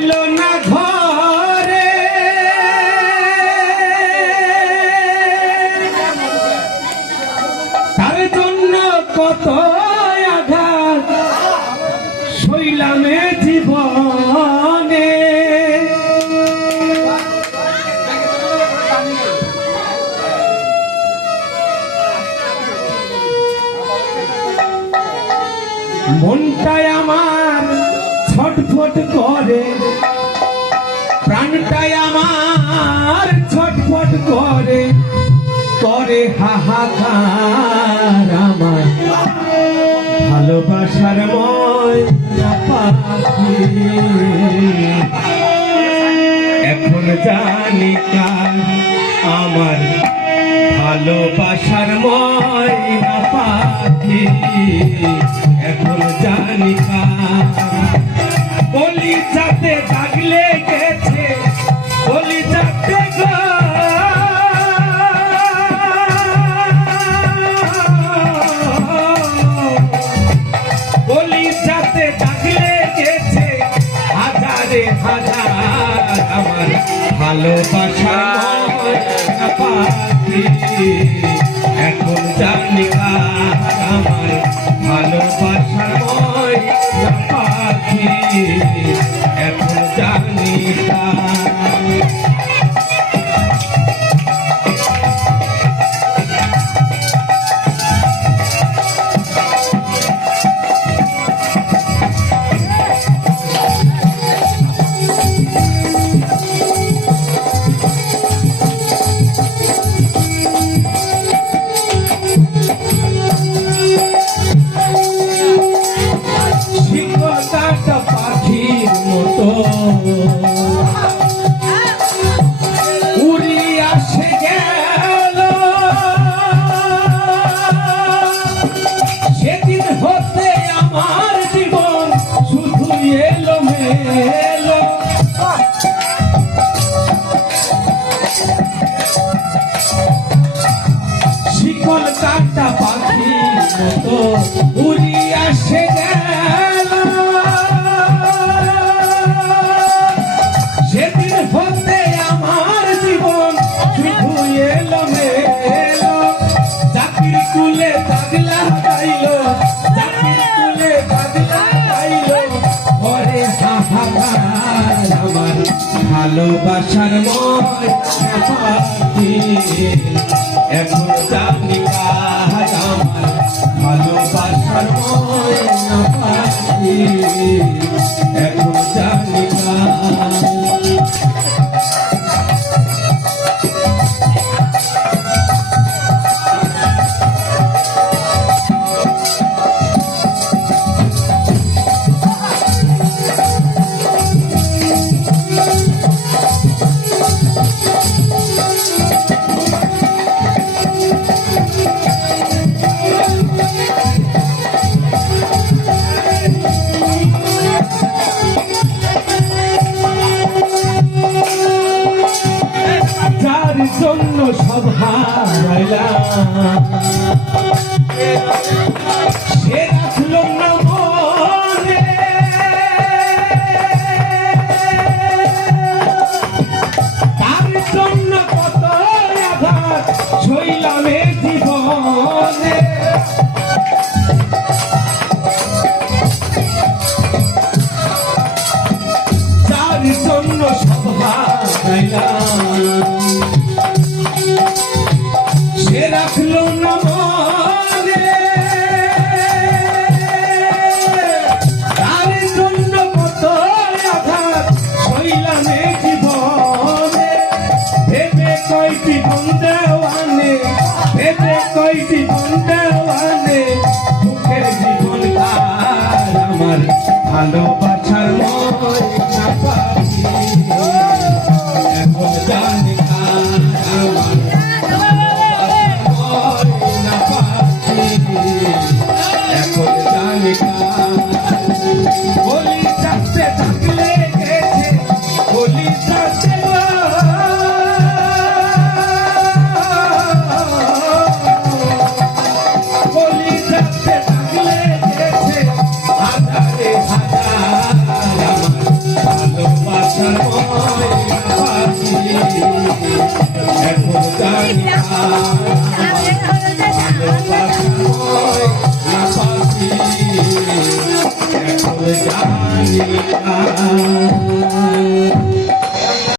এলো না ঘরে তার জন্য কত আঘাত সইলামে জীবনে মনটাই আমার ছটফট করে প্রাণটাই আমার ছটফট করে করে হাহাকার আমার ভালোবাসার ময়না পাখি এখন জানি কার আমার ভালোবাসার ময়না পাখি এখন জানি কার বলি যাতে দাগলে গেছে বলি যাতে বলি যাতে দাগলে গেছে হাজারে হাজার আমার ভালোবাসার ময়না পাখি এখন জানি কার আমার ভালোবাসার ময়না পাখি এখন জানি কার পাখির মতো উড়ি আসে গেল সেদিন হতে আমার জীবন শুধু এলো মেলো শিকল কাটা পাখির মতো উড়ি আসে গেল সেদিন হতে আমার জীবন শুধু এলো মেলো চাকরির কুলে পাগলা গাইল চাকরির কুলে পাগলা গাইল ঘরে হাহাকার আমার ভালোবাসার ময়না পাখি এখন জানি কার আমার ভালোবাসার ময়না পাখি এখন জানি কার জন্য সব হারাইলাম সে রাখলো না মনে তার জন্য কত আঘাত সইলামে জীবনে তার জন্য সব হারাইলাম সে রাখলো না মনে তার জন্য কত আঘাত সইলামে জীবনে ভেবে কয়টি বন্ধেওয়ানে ভেবে কয়টি বন্ধেওয়ানে দুঃখের জীবন কার আমার ভালোবাসার ময়না পাখি এখন জানি কার আমার এখন জানি বলি যাতে থাকলে গেছে বলি যাতে বলি যাতে থাকলে গেছে হাজারে হাজার ভালোবাসার ময়না পাখি এখন জানি না ভালোবাসার ময়না পাখি এখন জানি না